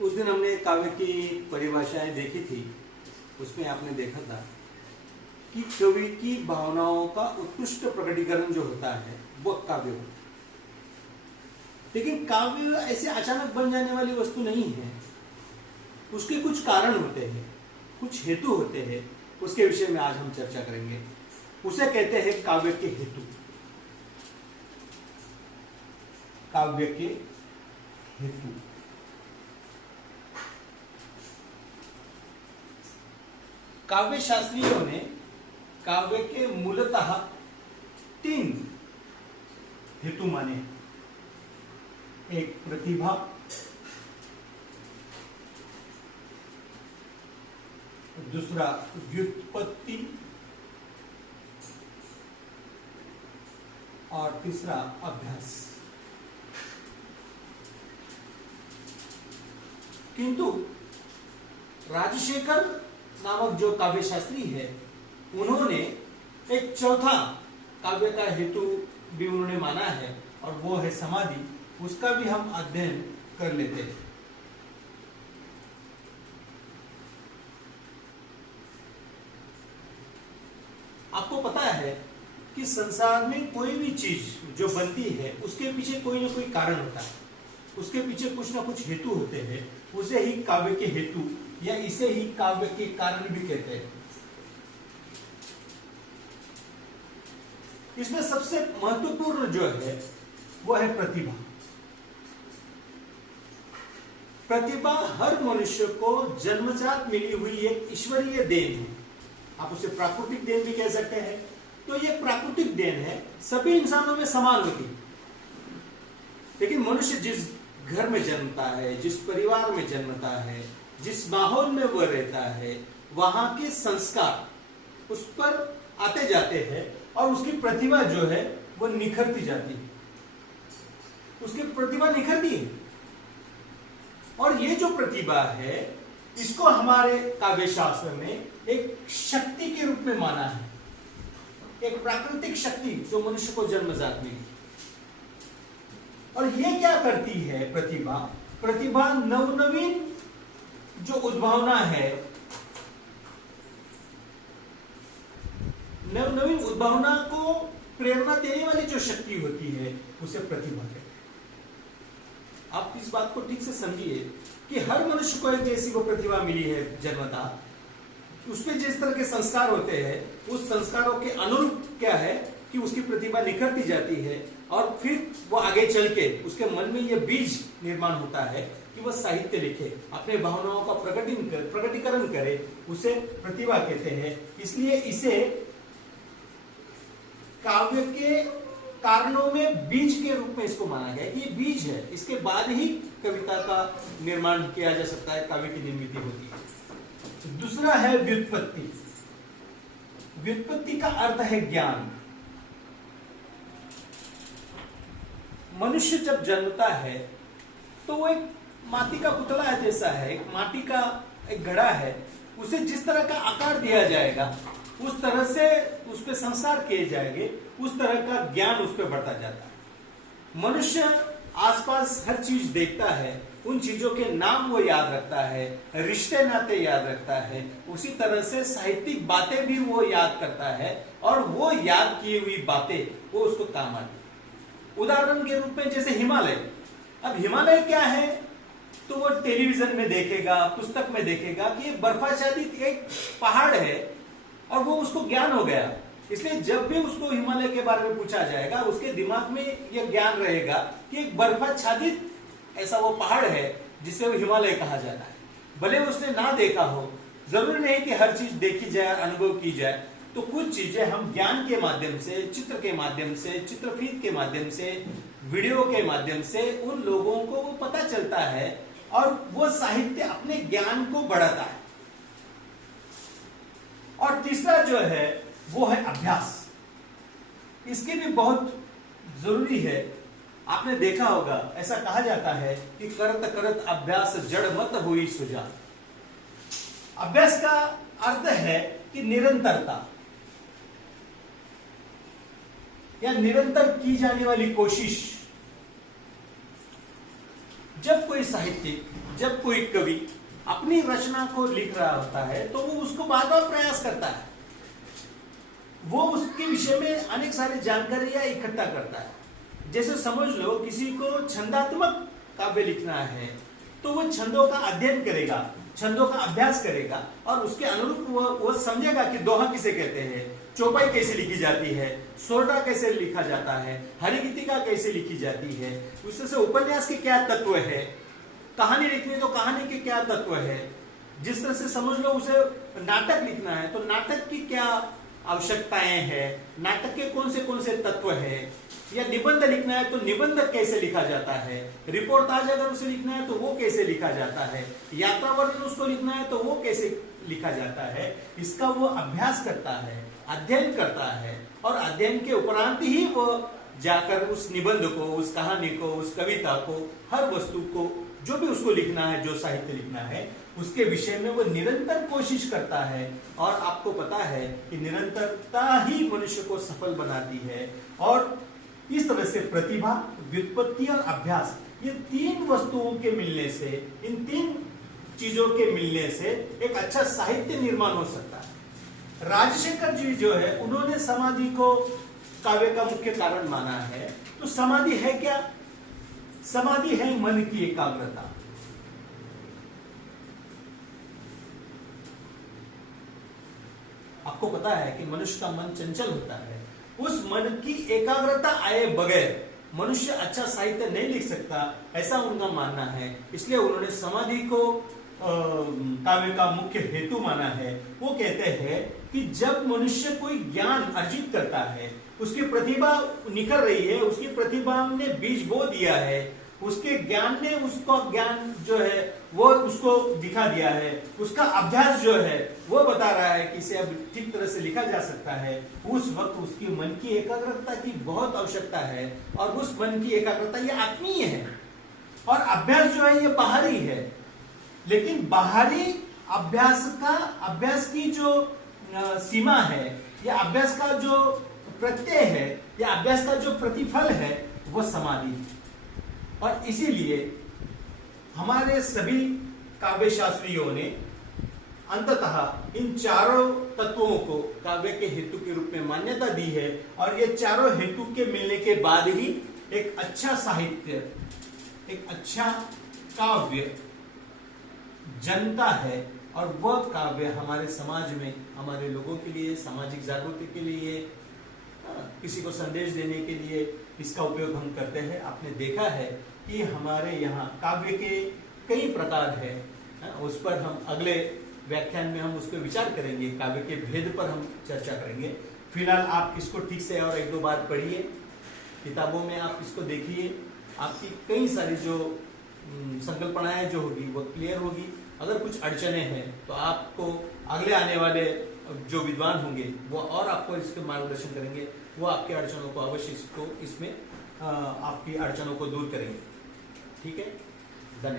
उस दिन हमने काव्य की परिभाषाएं देखी थी। उसमें आपने देखा था कि कवि की भावनाओं का उत्कृष्ट प्रकटीकरण जो होता है वो काव्य होता है। लेकिन काव्य ऐसे अचानक बन जाने वाली वस्तु नहीं है। उसके कुछ कारण होते हैं, कुछ हेतु होते हैं। उसके विषय में आज हम चर्चा करेंगे। उसे कहते हैं काव्य के हेतु। काव्य के हेतु। काव्य शास्त्रियों ने काव्य के मूलतः 3 हेतु माने। एक प्रतिभा, दूसरा व्युत्पत्ति और तीसरा अभ्यास। किंतु राजशेखर नामक जो काव्य शास्त्री है, उन्होंने एक चौथा काव्य का हेतु भी उन्होंने माना है और वो है समाधि। उसका भी हम अध्ययन कर लेते हैं। आपको पता है कि संसार में कोई भी चीज जो बनती है उसके पीछे कोई ना कोई कारण होता है, उसके पीछे कुछ ना कुछ हेतु होते हैं। उसे ही काव्य के हेतु या इसे ही काव्य के कारण भी कहते हैं। इसमें सबसे महत्वपूर्ण जो है वो है प्रतिभा। प्रतिभा हर मनुष्य को जन्मजात मिली हुई एक ईश्वरीय देन है। आप उसे प्राकृतिक देन भी कह सकते हैं। तो ये प्राकृतिक देन है, सभी इंसानों में समान होती है। लेकिन मनुष्य जिस घर में जन्मता है, जिस परिवार में जन्मता है, जिस माहौल में वह रहता है, वहां के संस्कार उस पर आते जाते हैं और उसकी प्रतिभा जो है वो निखरती जाती है। उसकी प्रतिभा निखरती है और ये जो प्रतिभा है इसको हमारे काव्य शास्त्र में एक शक्ति के रूप में माना है। एक प्राकृतिक शक्ति जो मनुष्य को जन्मजात मिली। और ये क्या करती है प्रतिभा? प्रतिभा नवनवीन जो उद्भावना है, नवनवीन उद्भावना को प्रेरणा देने वाली जो शक्ति होती है उसे प्रतिभा कहते हैं। आप इस बात को ठीक से समझिए कि हर मनुष्य को एक जैसी वो प्रतिभा मिली है जन्मतः। उसमें जिस तरह के संस्कार होते हैं उस संस्कारों के अनुरूप क्या है कि उसकी प्रतिभा निखरती जाती है और फिर वो आगे चल के उसके मन में ये बीज निर्माण होता है कि वह साहित्य लिखे, अपने भावनाओं का प्रकटीकरण करे। उसे प्रतिभा कहते हैं। इसलिए इसे काव्य के कारणों में बीज के रूप में इसको माना गया। ये बीज है, इसके बाद ही कविता का निर्माण किया जा सकता है, काव्य की निर्मिति होती है। दूसरा है व्युत्पत्ति। व्युत्पत्ति का अर्थ है ज्ञान। मनुष्य जब जन्मता है तो वो एक माटी का पुतला जैसा है, एक माटी का एक घड़ा है। उसे जिस तरह का आकार दिया जाएगा उस तरह से उस पर संस्कार किए जाएंगे, उस तरह का ज्ञान उस पर बढ़ता जाता है। मनुष्य आसपास हर चीज देखता है, उन चीजों के नाम वो याद रखता है, रिश्ते नाते याद रखता है। उसी तरह से साहित्यिक बातें भी वो याद करता है और वो याद की हुई बातें वो उसको काम आती है। उदाहरण के रूप में जैसे हिमालय। अब हिमालय क्या है तो वो टेलीविजन में देखेगा, पुस्तक में देखेगा कि ये बर्फाच्छादित एक पहाड़ है और वो उसको ज्ञान हो गया। इसलिए जब भी उसको हिमालय के बारे में पूछा जाएगा उसके दिमाग में यह ज्ञान रहेगा कि एक बर्फाच्छादित ऐसा वो पहाड़ है जिसे वो हिमालय कहा जाता है। भले उसने ना देखा हो, जरूरी नहीं कि हर चीज देखी जाए, अनुभव की जाए। तो कुछ चीजें हम ज्ञान के माध्यम से, चित्र के माध्यम से, चित्रफीत के माध्यम से, वीडियो के माध्यम से उन लोगों को वो पता चलता है और वो साहित्य अपने ज्ञान को बढ़ाता है। और तीसरा जो है वो है अभ्यास। इसकी भी बहुत जरूरी है। आपने देखा होगा, ऐसा कहा जाता है कि करत करत अभ्यास जड़ मत हुई सुजा। अभ्यास का अर्थ है कि निरंतरता या निरंतर की जाने वाली कोशिश। जब कोई साहित्यिक, जब कोई कवि अपनी रचना को लिख रहा होता है तो वो उसको बार बार प्रयास करता है, वो उसके विषय में अनेक सारी जानकारियां इकट्ठा करता है। जैसे समझ लो किसी को छंदात्मक काव्य लिखना है तो वो छंदों का अध्ययन करेगा, छंदों का अभ्यास करेगा और उसके अनुरूप वो समझेगा कि दोहा किसे कहते हैं, चौपाई कैसे लिखी जाती है, सोरठा कैसे लिखा जाता है, हरिगीतिका कैसे लिखी जाती है, उससे से उपन्यास के क्या तत्व है, कहानी लिखनी है तो कहानी के क्या तत्व है। जिस तरह से समझ लो उसे नाटक लिखना है तो नाटक की क्या आवश्यकताएं हैं, नाटक के कौन से तत्व है, या निबंध लिखना है तो निबंध कैसे लिखा जाता है, रिपोर्टाज अगर उसे लिखना है तो वो कैसे लिखा जाता है, यात्रा वर्णन उसको लिखना है तो वो कैसे लिखा जाता है, इसका वो अभ्यास करता है, अध्ययन करता है और अध्ययन के उपरांत ही वो जाकर उस निबंध को, उस कहानी को, उस कविता को, हर वस्तु को, जो भी उसको लिखना है, जो साहित्य लिखना है, उसके विषय में वो निरंतर कोशिश करता है। और आपको पता है कि निरंतरता ही मनुष्य को सफल बनाती है। और इस तरह से प्रतिभा, व्युत्पत्ति और अभ्यास, ये तीन वस्तुओं के मिलने से, इन तीन चीजों के मिलने से एक अच्छा साहित्य निर्माण हो सकता है। राजशेखर जी जो है उन्होंने समाधि को काव्य का मुख्य कारण माना है। तो समाधि है क्या? समाधि है मन की एकाग्रता। आपको पता है कि मनुष्य का मन चंचल होता है, उस मन की एकाग्रता आए बगैर मनुष्य अच्छा साहित्य नहीं लिख सकता, ऐसा उनका मानना है। इसलिए उन्होंने समाधि को काव्य का मुख्य हेतु माना है। वो कहते हैं कि जब मनुष्य कोई ज्ञान अर्जित करता है, उसकी प्रतिभा निखर रही है, उसकी प्रतिभा ने बीज बो दिया है, उसके ज्ञान ने उसको ज्ञान जो है वो उसको दिखा दिया है, उसका अभ्यास जो है वो बता रहा है कि इसे अब ठीक तरह से लिखा जा सकता है, उस वक्त उसकी मन की एकाग्रता की बहुत आवश्यकता है। और उस मन की एकाग्रता ये आत्मीय है और अभ्यास जो है ये बाहरी है। लेकिन बाहरी अभ्यास की जो सीमा है, या अभ्यास का जो प्रत्यय है, या अभ्यास का जो प्रतिफल है, वो समाधि है। और इसीलिए हमारे सभी काव्य शास्त्रियों ने अंततः इन चारों तत्वों को काव्य के हेतु के रूप में मान्यता दी है। और ये चारों हेतु के मिलने के बाद ही एक अच्छा साहित्य, एक अच्छा काव्य जनता है। और वह काव्य हमारे समाज में, हमारे लोगों के लिए, सामाजिक जागृति के लिए, किसी को संदेश देने के लिए इसका उपयोग हम करते हैं। आपने देखा है कि हमारे यहाँ काव्य के कई प्रकार हैं, उस पर हम अगले व्याख्यान में हम उस पर विचार करेंगे, काव्य के भेद पर हम चर्चा करेंगे। फिलहाल आप इसको ठीक से और एक दो बार पढ़िए, किताबों में आप इसको देखिए, आपकी कई सारी जो संकल्पनाएं जो होगी वो क्लियर होगी। अगर कुछ अड़चने हैं तो आपको अगले आने वाले जो विद्वान होंगे वो और आपको इसके मार्गदर्शन करेंगे, वो आपके अड़चनों को अवश्य इसको इसमें आपकी अड़चनों को दूर करेंगे। ठीक है, धन्यवाद।